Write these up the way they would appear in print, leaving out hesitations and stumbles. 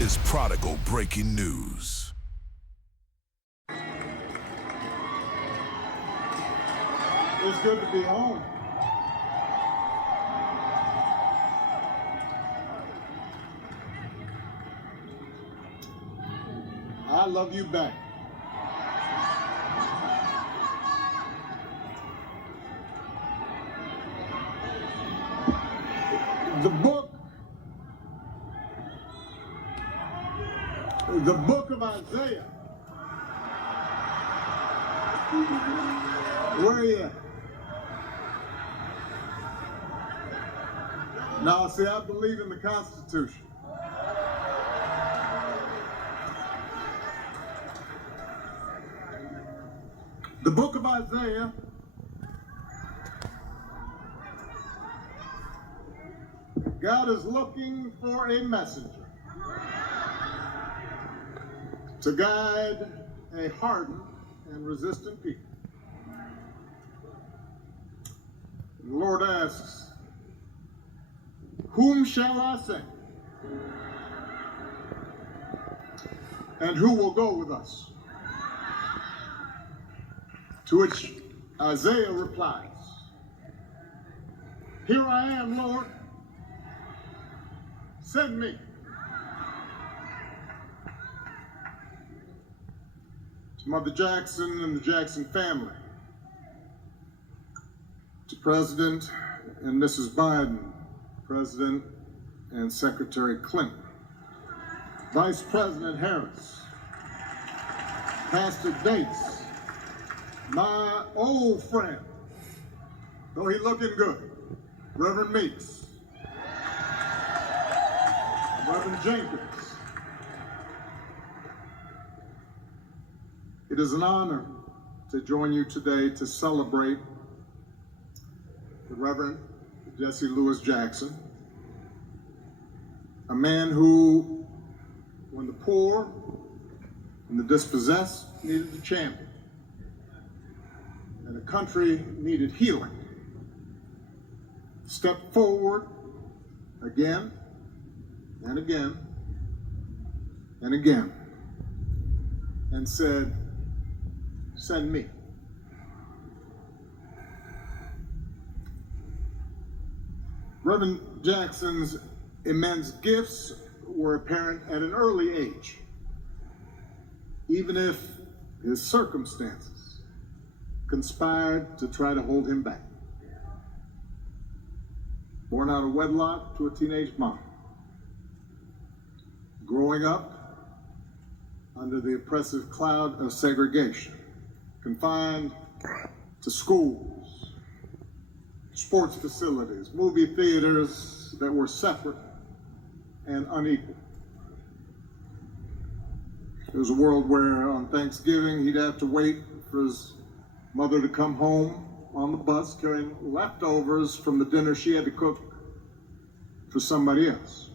is Prodigal Breaking News. It's good to be home. I love you back. The book of Isaiah. Where are you at? Now, see, I believe in the Constitution. The book of Isaiah God is looking for a messenger to guide a hardened and resistant people. The Lord asks, whom shall I send? And who will go with us? To which Isaiah replies, here I am, Lord, send me. To Mother Jackson and the Jackson family, to President and Mrs. Biden, President and Secretary Clinton, Vice President Harris, Pastor Dates, my old friend, though he looking good, Reverend Meeks, Reverend Jenkins. It is an honor to join you today to celebrate the Reverend Jesse Lewis Jackson, a man who, when the poor and the dispossessed needed a champion, and the country needed healing, stepped forward again and again and again and said, send me. Reverend Jackson's immense gifts were apparent at an early age, even if his circumstances conspired to try to hold him back. Born out of wedlock to a teenage mom, growing up under the oppressive cloud of segregation, confined to schools, sports facilities, movie theaters that were separate and unequal. It was a world where on Thanksgiving he'd have to wait for his mother to come home on the bus carrying leftovers from the dinner she had to cook for somebody else.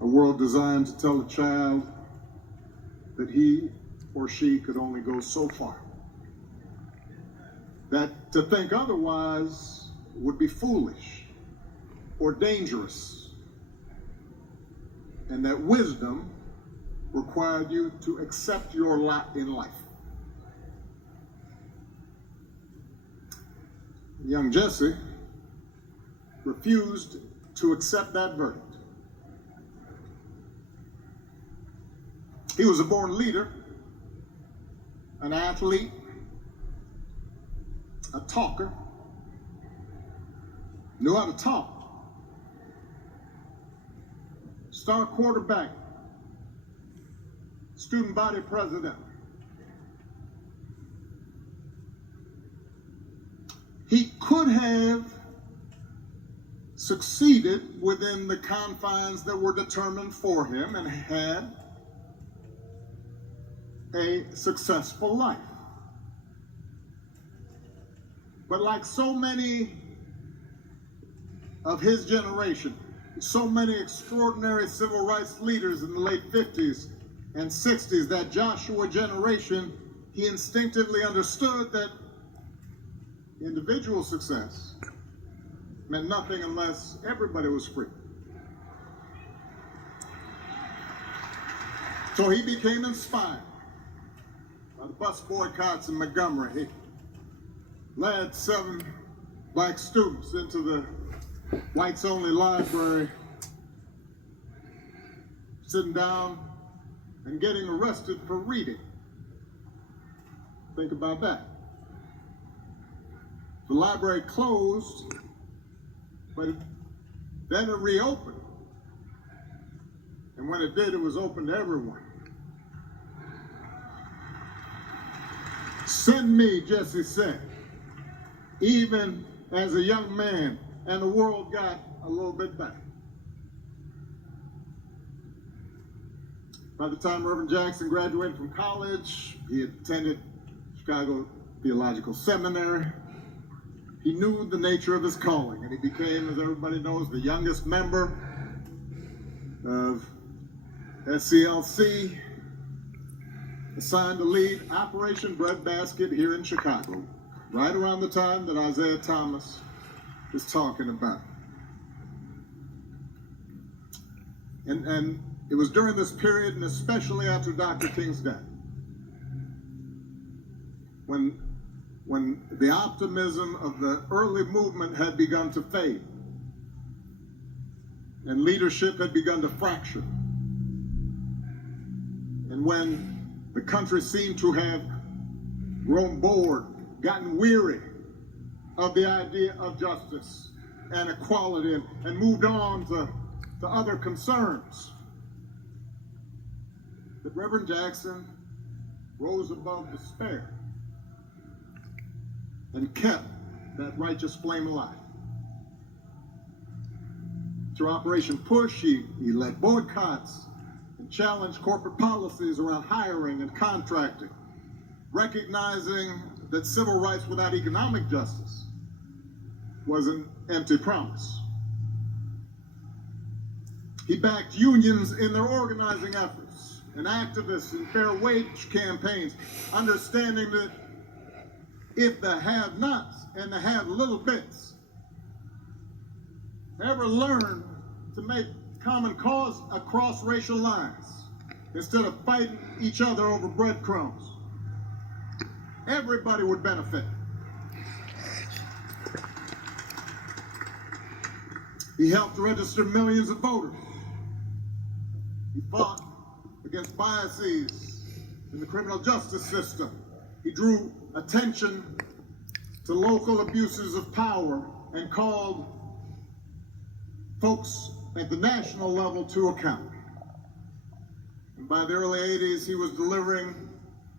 A world designed to tell a child that he or she could only go so far. That to think otherwise would be foolish or dangerous. And that wisdom required you to accept your lot in life. Young Jesse refused to accept that verdict. He was a born leader, an athlete, a talker, knew how to talk, star quarterback, student body president. He could have succeeded within the confines that were determined for him and had a successful life. But like so many of his generation, so many extraordinary civil rights leaders in the late 50s and 60s, that Joshua generation, he instinctively understood that individual success meant nothing unless everybody was free. So he became inspired by the bus boycotts in Montgomery. He led 7 black students into the whites-only library, sitting down and getting arrested for reading. Think about that. The library closed, but then it reopened. And when it did, it was open to everyone. Send me, Jesse said, even as a young man, and the world got a little bit better. By the time Reverend Jackson graduated from college, he had attended Chicago Theological Seminary. He knew the nature of his calling, and he became, as everybody knows, the youngest member of SCLC, assigned to lead Operation Breadbasket here in Chicago, right around the time that Isaiah Thomas is talking about. And it was during this period, and especially after Dr. King's death, when the optimism of the early movement had begun to fade, and leadership had begun to fracture, and when the country seemed to have grown bored, gotten weary of the idea of justice and equality, and moved on to other concerns, that Reverend Jackson rose above despair and kept that righteous flame alive. Through Operation Push, he led boycotts and challenged corporate policies around hiring and contracting, recognizing that civil rights without economic justice was an empty promise. He backed unions in their organizing efforts and activists in fair wage campaigns, understanding that if the have-nots and the have-little bits ever learn to make common cause across racial lines instead of fighting each other over breadcrumbs, everybody would benefit. He helped register millions of voters. He fought against biases in the criminal justice system. He drew attention to local abuses of power and called folks at the national level to account. And by the early 80s, he was delivering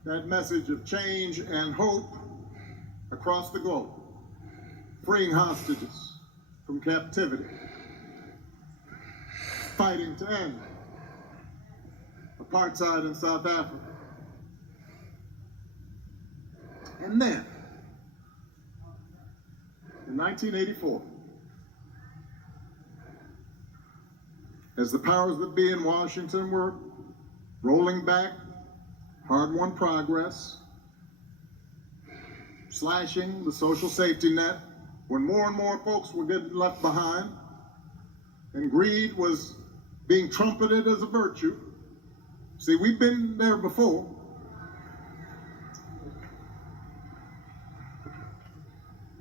that message of change and hope across the globe, freeing hostages from captivity, fighting to end apartheid in South Africa. And then, in 1984, as the powers that be in Washington were rolling back hard-won progress, slashing the social safety net, when more and more folks were getting left behind, and greed was being trumpeted as a virtue. See, we've been there before.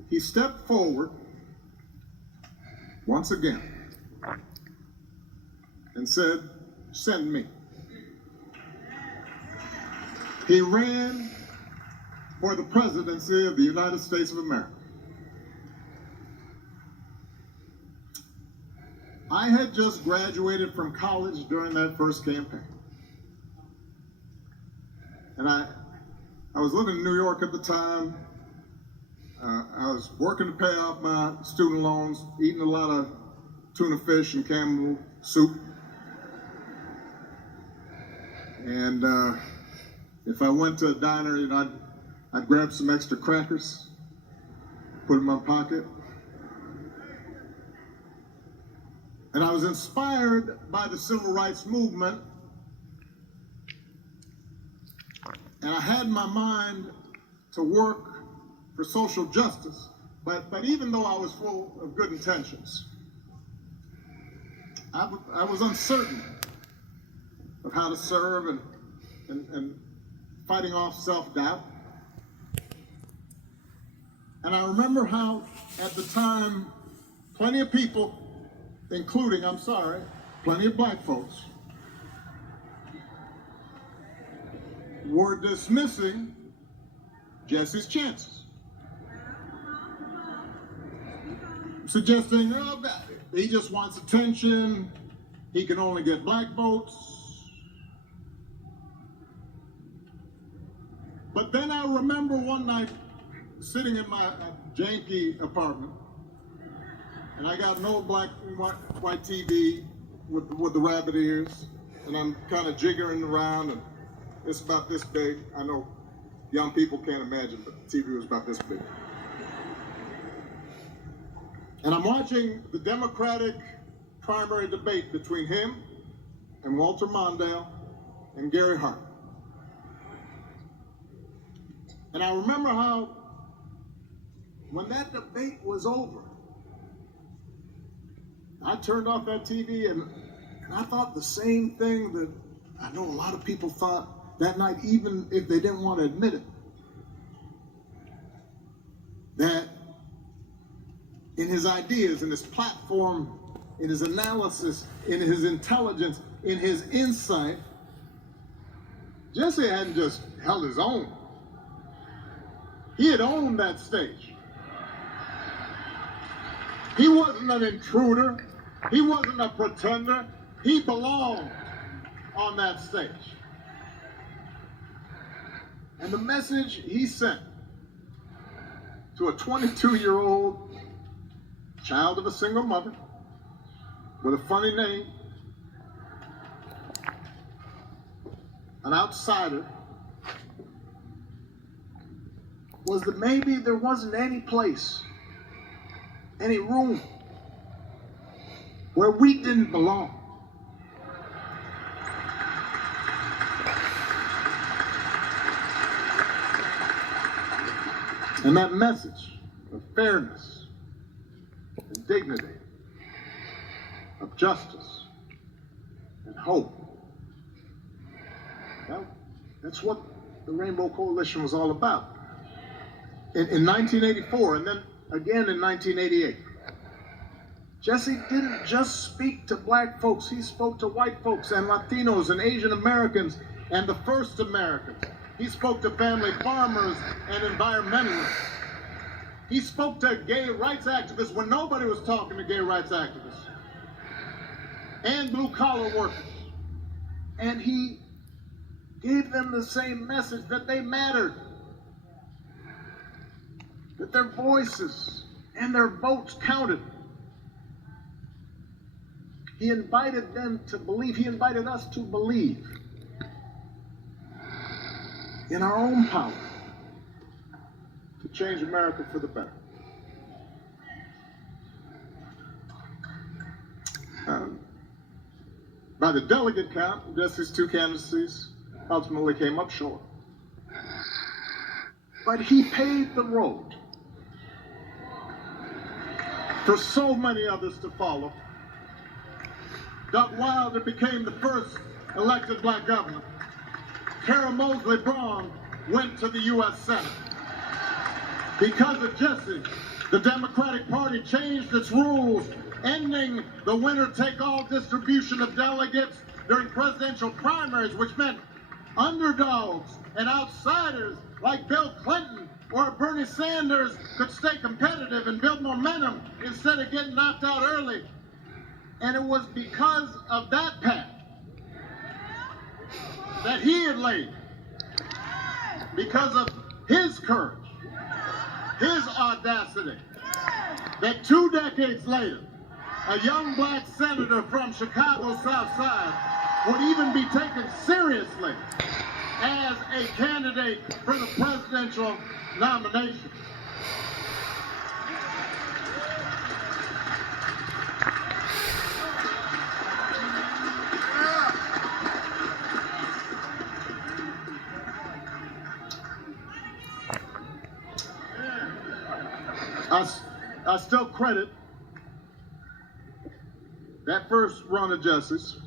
He stepped forward once again and said, "Send me." He ran for the presidency of the United States of America. I had just graduated from college during that first campaign. And I was living in New York at the time. I was working to pay off my student loans, eating a lot of tuna fish and Campbell soup. And if I went to a diner, I'd grab some extra crackers, put them in my pocket. And I was inspired by the civil rights movement. And I had in my mind to work for social justice, but even though I was full of good intentions, I was uncertain of how to serve and fighting off self-doubt. And I remember how, at the time, plenty of people, including, plenty of black folks, were dismissing Jesse's chances. Suggesting, oh, he just wants attention, he can only get black votes. But then I remember one night sitting in my janky apartment, and I got an old black and white TV with the rabbit ears, and I'm kind of jiggering around, and it's about this big. I know young people can't imagine, but the TV was about this big. And I'm watching the Democratic primary debate between him and Walter Mondale and Gary Hart. And I remember how when that debate was over, I turned off that TV and I thought the same thing that I know a lot of people thought that night, even if they didn't want to admit it. That in his ideas, in his platform, in his analysis, in his intelligence, in his insight, Jesse hadn't just held his own. He had owned that stage. He wasn't an intruder. He wasn't a pretender. He belonged on that stage. And the message he sent to a 22-year-old child of a single mother with a funny name, an outsider, was that maybe there wasn't any place, any room where we didn't belong. And that message of fairness and dignity, of justice and hope, that's what the Rainbow Coalition was all about. In 1984, and then again in 1988, Jesse didn't just speak to black folks, he spoke to white folks and Latinos and Asian Americans and the first Americans. He spoke to family farmers and environmentalists. He spoke to gay rights activists when nobody was talking to gay rights activists, and blue-collar workers. And he gave them the same message, that they mattered, that their voices and their votes counted. He invited them to believe, he invited us to believe in our own power to change America for the better. By the delegate count, Jesse's two candidacies ultimately came up short. But he paved the road for so many others to follow. Doug Wilder became the first elected black governor. Carol Moseley Braun went to the U.S. Senate. Because of Jesse, the Democratic Party changed its rules, ending the winner-take-all distribution of delegates during presidential primaries, which meant underdogs and outsiders like Bill Clinton or Bernie Sanders could stay competitive and build momentum instead of getting knocked out early. And it was because of that path that he had laid, because of his courage, his audacity, that 2 decades later, a young black senator from Chicago's South Side would even be taken seriously as a candidate for the presidential nomination. I still credit that first run of Jesse's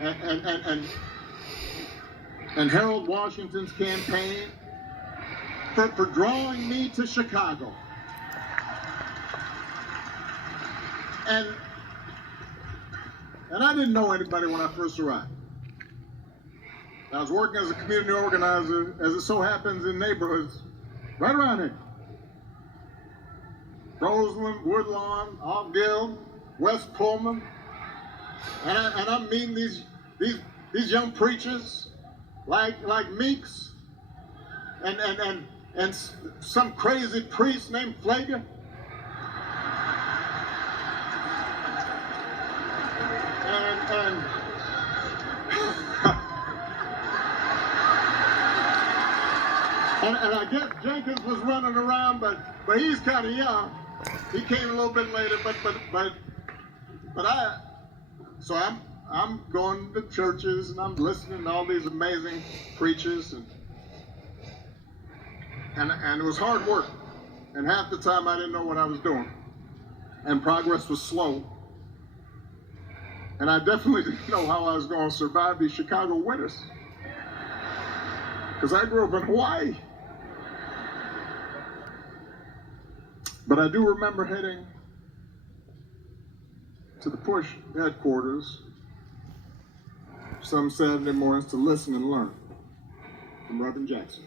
and Harold Washington's campaign for drawing me to Chicago. And I didn't know anybody when I first arrived. I was working as a community organizer, as it so happens, in neighborhoods right around here. Roseland, Woodlawn, Off Guild, West Pullman. And I'm meeting these young preachers like Meeks and some crazy priest named Flager. And I guess Jenkins was running around, but he's kind of young. He came a little bit later, so I'm going to churches and I'm listening to all these amazing preachers and it was hard work. And half the time I didn't know what I was doing. And progress was slow. And I definitely didn't know how I was going to survive these Chicago winters. Because I grew up in Hawaii. But I do remember heading to the push headquarters some Saturday mornings to listen and learn from Reverend Jackson.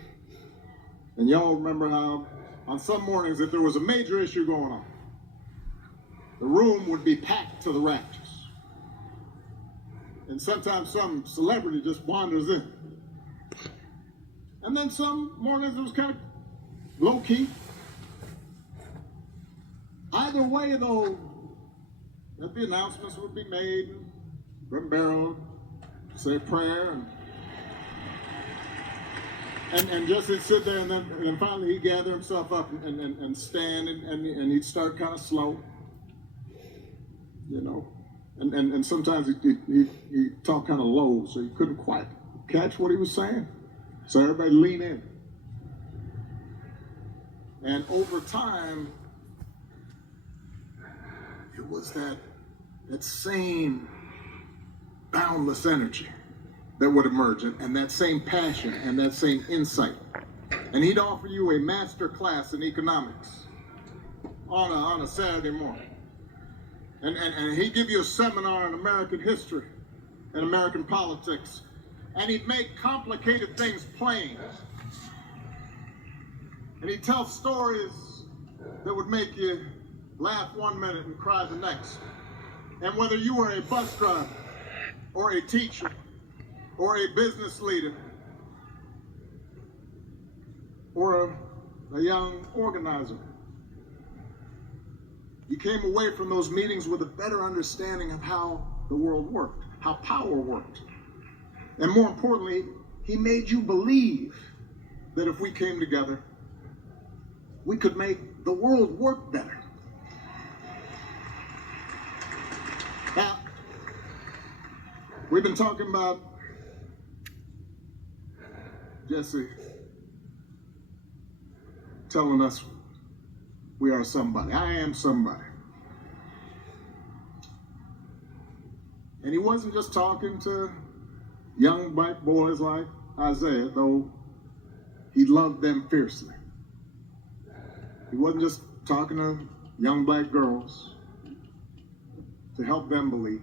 And y'all remember how on some mornings, if there was a major issue going on, the room would be packed to the rafters. And sometimes some celebrity just wanders in. And then some mornings it was kind of low-key. Either way, though, the announcements would be made, and Reverend Barrow say a prayer, and just he'd sit there, and then finally he'd gather himself up and stand, and he'd start kind of slow, you know, and sometimes he'd talk kind of low, so you couldn't quite catch what he was saying, so everybody lean in. And over time, it was that same boundless energy that would emerge, and that same passion and that same insight. And he'd offer you a master class in economics on a Saturday morning. And he'd give you a seminar on American history and American politics. And he'd make complicated things plain. And he'd tell stories that would make you laugh one minute and cry the next. And whether you were a bus driver or a teacher or a business leader or a young organizer, you came away from those meetings with a better understanding of how the world worked, how power worked. And more importantly, he made you believe that if we came together, we could make the world work better. Now, we've been talking about Jesse telling us we are somebody. I am somebody. And he wasn't just talking to young black boys like Isaiah, though he loved them fiercely. He wasn't just talking to young black girls to help them believe.